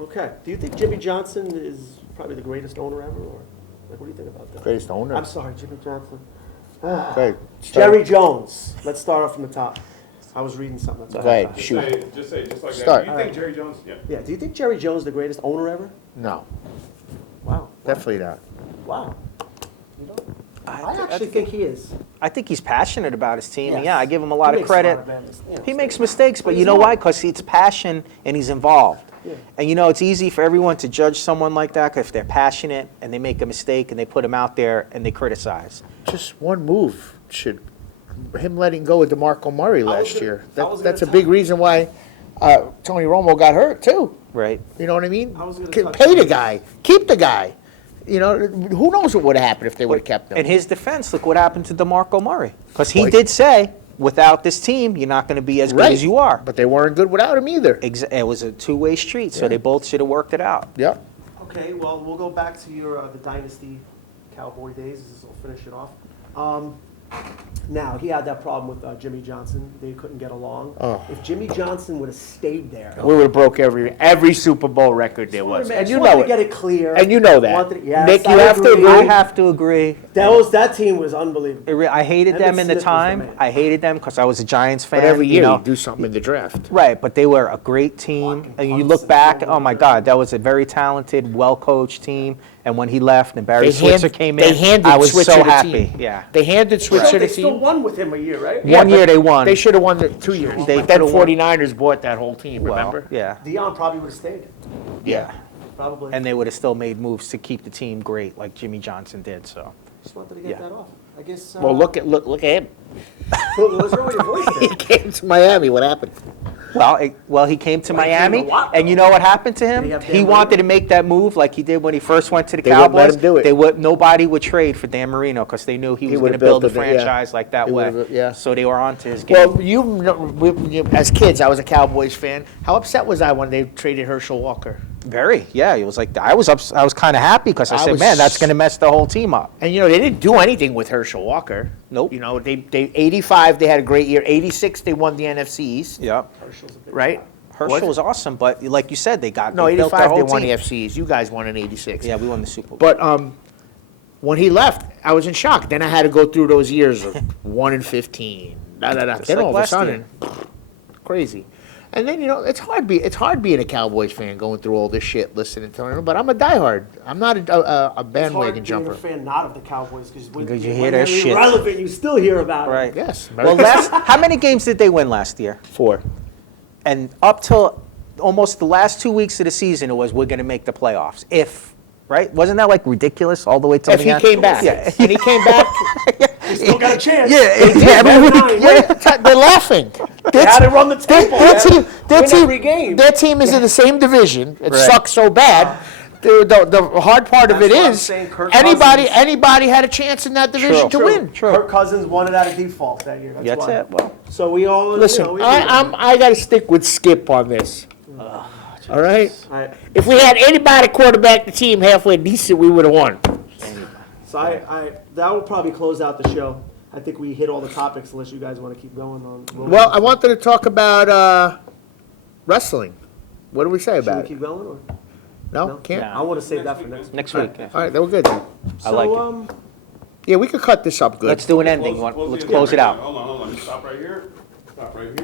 Okay. Do you think Jimmy Johnson is probably the greatest owner ever, or like, what do you think about that? Greatest owner. I'm sorry, Jimmy Johnson. Okay. Jerry Jones. Let's start off from the top. I was reading something. That's Go ahead, why I- shoot. Just like Start. that. Do you think Jerry Jones? Yeah. Yeah. Do you think Jerry Jones is the greatest owner ever? No, Wow. definitely not. Wow. You don't? I I actually think he is. I think he's passionate about his team. And Yes. yeah, I give him a lot He of makes a lot credit. of bad mis- He makes mistakes, but But you he's know not. why? Because it's passion and he's involved. Yeah. And you know, it's easy for everyone to judge someone like that if they're passionate and they make a mistake and they put him out there and they criticize. Just one move should, him letting go of DeMarco Murray last gonna- year. I was That's a gonna big tell- reason why Tony Romo got hurt too. Right. You know what I mean? I was gonna K- touch Pay on the that. guy, keep the guy. You know, who knows what would have happened if they would have kept him? In his defense, look what happened to DeMarco Murray. Because he Boy. did say, without this team, you're not going to be as good Right. as you are. But they weren't good without him either. It was a two-way street, so Yeah. they both should have worked it out. Yep. Okay. Well, we'll go back to your the dynasty Cowboy days. This will finish it off. Now he had that problem with Jimmy Johnson. They couldn't get along. Oh. If Jimmy Johnson would have stayed there, We would have broke every Super Bowl record there was, and Just you wanted know to get it. it clear. And you know that. Yes, Nick, you I have to agree. agree. I have to agree. That team was unbelievable. I hated Emmitt them in the Smith was the time. man. I hated them because I was a Giants fan. But every year you know? you do something in the draft. Right, but they were a great team. Blocking And you punts look and back, throwing oh my over. God, that was a very talented, well-coached team. And when he left and Barry They Switzer hand- came they in, handed I was Switzer so the happy. team. Yeah. They handed Switzer They the still team. won with him a year, right? One but year they won. They should have won the 2 years. They But then could've won. 49ers bought that whole team, Well, remember? yeah. Dion probably would have stayed. Yeah. Probably. And they would have still made moves to keep the team great like Jimmy Johnson did, so. Just wanted to get Yeah. that off. I guess. Well, look at him. What's wrong with your voice He there? came to Miami. What happened? Well, he came to Well, he came Miami, to what, and you know what happened to Did him? he have He Dan wanted Marino? to make that move like he did when he first went to the They wouldn't let Cowboys. him do it. Nobody would trade for Dan Marino because they knew he was going to would've build built the it, yeah. franchise like that He way. would've, yeah. So they were on to his game. Well, you know, as kids, I was a Cowboys fan. How upset was I when they traded Herschel Walker? Very, yeah. He was like, I was kind of happy because I I said, was- man, that's going to mess the whole team up. And you know, they didn't do anything with Herschel Walker. Nope. You know, they 85 they had a great year. 86 they won the NFC East. Yep. Herschel's a big Right? Herschel was awesome, but like you said, they No, built their 85 whole they won team. the FC East. You guys won in 86. Yeah, we won the Super Bowl. But when he left, I was in shock. Then I had to go through those years of 1 and 15. Da, da, da. Just Then like all of a last sudden, crazy. And then you know it's hard being a Cowboys fan going through all this shit, listening to him. But I'm a diehard. I'm not a It's hard bandwagon being jumper. a fan not of the Cowboys because you hear their they're shit. irrelevant, you still hear about it. Right. Yes. Well, how many games did they win last year? 4. And up till almost the last 2 weeks of the season, it was we're going to make the playoffs. If, right? Wasn't that like ridiculous all the way till If the he end? came back, Yeah. when he came back, They still got a chance. Yeah, Every every night. week. yeah, they're laughing. They had to run the table. Their Win every game. Their team is in the same division. It Right. sucks so bad. The hard part of it That's what I'm is saying, Kirk anybody Cousins- had a chance in that division to win. True. Kirk Cousins won it out of default that year. That's why. it. Well, So we all Listen, You know, we I got to stick with Skip on this. All right. All right. If we had anybody quarterback the team halfway decent, we would have won. So that will probably close out the show. I think we hit all the topics unless you guys want to keep going on. Well, I wanted to talk about wrestling. What do we say Should about we it? keep going or No, no? can't. I want to save that for next next week. week. Yeah. All right, then we're good. Then. I like it. So Yeah, we could cut this up good. Let's do an ending. Let's close it out. Hold on. Stop right here. Stop right here.